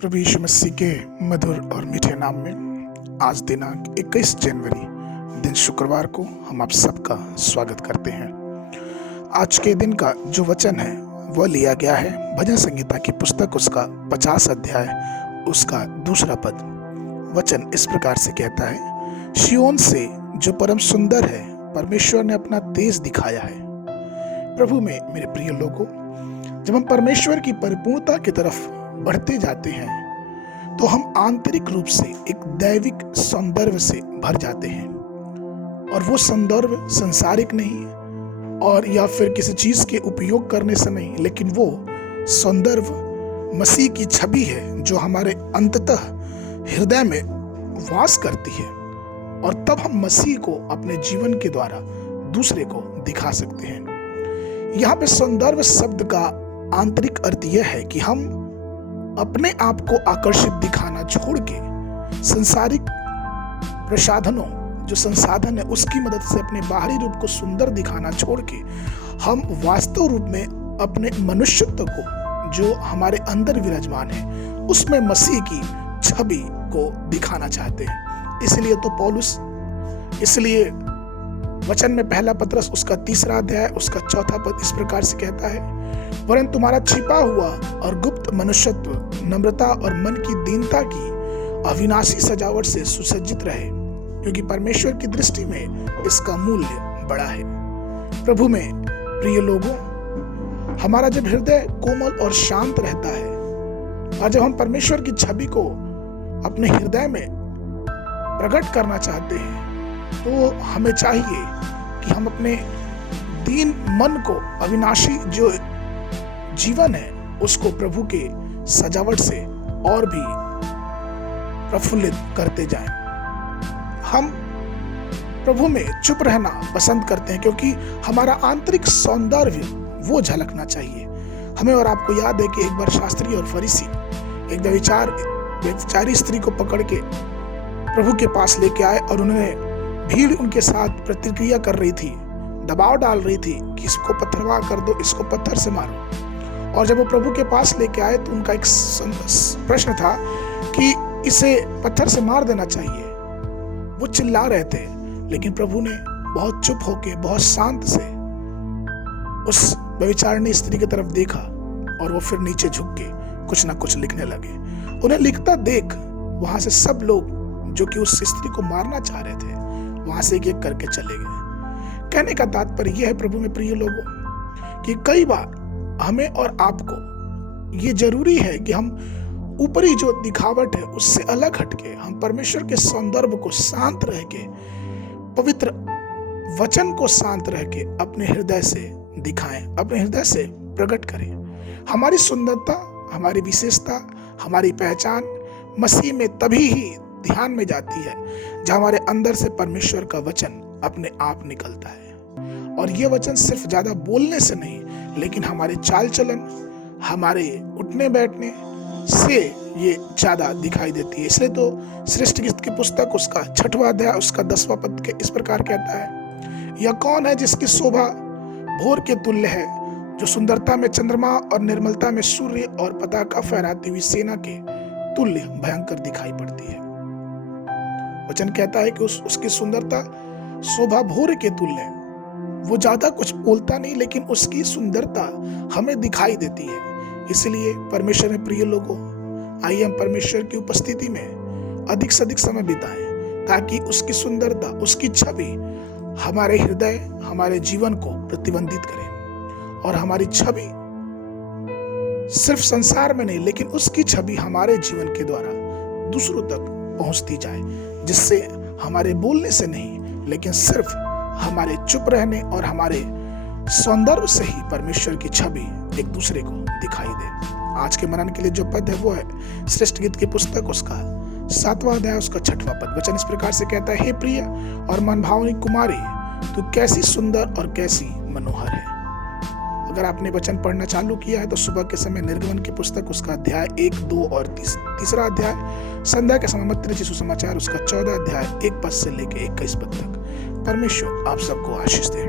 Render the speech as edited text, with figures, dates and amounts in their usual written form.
प्रभु यीशु मसीह के मधुर और मीठे नाम में आज दिनांक 21 जनवरी दिन शुक्रवार को हम आप सबका स्वागत करते हैं। आज के दिन का जो वचन है वह लिया गया है भजन संहिता की पुस्तक उसका 50 अध्याय उसका दूसरा पद। वचन इस प्रकार से कहता है, सिय्योन से जो परम सुंदर है परमेश्वर ने अपना तेज दिखाया है। प्रभु में मेरे प्रिय लोगों, जब हम परमेश्वर की परिपूर्णता की तरफ बढ़ते जाते हैं तो हम आंतरिक रूप से एक दैविक सौंदर्य से भर जाते हैं, और वो सौंदर्य संसारिक नहीं और या फिर किसी चीज के उपयोग करने से नहीं, लेकिन वो सौंदर्य मसीह की छवि है जो हमारे अंततः हृदय में वास करती है, और तब हम मसीह को अपने जीवन के द्वारा दूसरे को दिखा सकते हैं। यहाँ पे सौंदर्य शब्द का आंतरिक अर्थ यह है कि हम अपने आप को आकर्षित दिखाना छोड़ के संसारिक प्रसाधनों जो संसाधन है उसकी मदद से अपने बाहरी रूप को सुंदर दिखाना छोड़ के हम वास्तव रूप में अपने मनुष्यत्व को जो हमारे अंदर विराजमान है उसमें मसीह की छवि को दिखाना चाहते हैं। इसलिए वचन में पहला पत्रस उसका 3 अध्याय उसका 4 पद इस प्रकार से कहता है, वरन तुम्हारा छिपा हुआ और गुप्त मनुष्यत्व नम्रता और मन की दीनता की अविनाशी सजावट से सुसज्जित रहे, क्योंकि परमेश्वर की दृष्टि में इसका मूल्य बड़ा है। प्रभु में प्रिय लोगों, हमारा जब हृदय कोमल और शांत रहता है और जब हम परमेश्वर की छवि को अपने हृदय में प्रकट करना चाहते हैं तो हमें चाहिए कि हम अपने दीन मन को अविनाशी जो जीवन है उसको प्रभु के सजावट से और भी प्रफुल्लित करते जाएं। हम प्रभु में चुप रहना पसंद करते हैं क्योंकि हमारा आंतरिक सौंदर्य वो झलकना चाहिए। हमें और आपको याद है कि एक बार शास्त्री और फरीसी एक व्यभिचारी स्त्री को पकड़ के प्रभु के पास लेके आए और उन्होंने भीड़ उनके साथ प्रतिक्रिया कर रही थी, दबाव डाल रही थी कि इसको पत्थरवा कर दो, इसको पत्थर से मारो। और जब वो प्रभु के पास लेके आए तो उनका एक प्रश्न था कि इसे पत्थर से मार देना चाहिए। वो चिल्ला रहे थे, लेकिन प्रभु ने बहुत चुप होके बहुत शांत से उस व्यभिचारिणी स्त्री की तरफ देखा और वो फिर नीचे झुक के कुछ ना कुछ लिखने लगे। उन्हें लिखता देख वहां से सब लोग जो कि उस स्त्री को मारना चाह रहे थे वहां से एक एक करके चले गए। कहने का तात्पर्य यह है प्रभु में प्रिय लोगों कि कई बार हमें और आपको ये जरूरी है कि हम ऊपरी जो दिखावट है उससे अलग हटके हम परमेश्वर के सौंदर्य को शांत रह के पवित्र वचन को शांत रह के अपने हृदय से दिखाएं, अपने हृदय से प्रकट करें। हमारी सुंदरता, हमारी विशेषता, हमारी पहचान मसीह में तभी ही ध्यान में जाती है जब हमारे अंदर से परमेश्वर का वचन अपने आप निकलता है। और ये वचन सिर्फ ज्यादा बोलने से नहीं, लेकिन हमारे चाल चलन, हमारे उठने बैठने से ये ज्यादा दिखाई देती है। इसलिए तो सृष्टि की पुस्तक उसका 6वां अध्याय उसका 10वां पद के इस प्रकार कहता है, यह कौन है जिसकी शोभा भोर के तुल्य है, जो सुंदरता में चंद्रमा और निर्मलता में सूर्य और पताका फहराती हुई सेना के तुल्य भयंकर दिखाई पड़ती है। वचन कहता है कि उसकी सुंदरता शोभा भोर के तुल्य है। वो ज्यादा कुछ बोलता नहीं, लेकिन उसकी सुंदरता हमें दिखाई देती है। इसलिए परमेश्वर में प्रिय लोगों, आइए हम परमेश्वर की उपस्थिति में अधिक से अधिक समय बिताएं ताकि उसकी सुंदरता, उसकी छवि हमारे हृदय, हमारे जीवन को प्रतिबंधित करे और हमारी छवि सिर्फ संसार में नहीं, लेकिन उसकी छवि हमारे जीवन के द्वारा दूसरों तक पहुंचती जाए, जिससे हमारे बोलने से नहीं, लेकिन सिर्फ हमारे चुप रहने और हमारे सौंदर्य से ही परमेश्वर की छवि एक दूसरे को दिखाई दे। आज के मनन के लिए जो पद है वो है श्रेष्ठ गीत की पुस्तक उसका 7वां अध्याय उसका 6वां पद। वचन इस प्रकार से कहता है, हे प्रिय और मनभावनी कुमारी, तू कैसी सुंदर और कैसी मनोहर है। अगर आपने वचन पढ़ना चालू किया है तो सुबह के समय निर्गमन की पुस्तक उसका अध्याय 1, 2 और 3 अध्याय, संध्या के समय मत्ती रचित सुसमाचार उसका 14 अध्याय 1 पद से लेकर 21 पद तक। परमेश्वर आप सबको आशीष दे।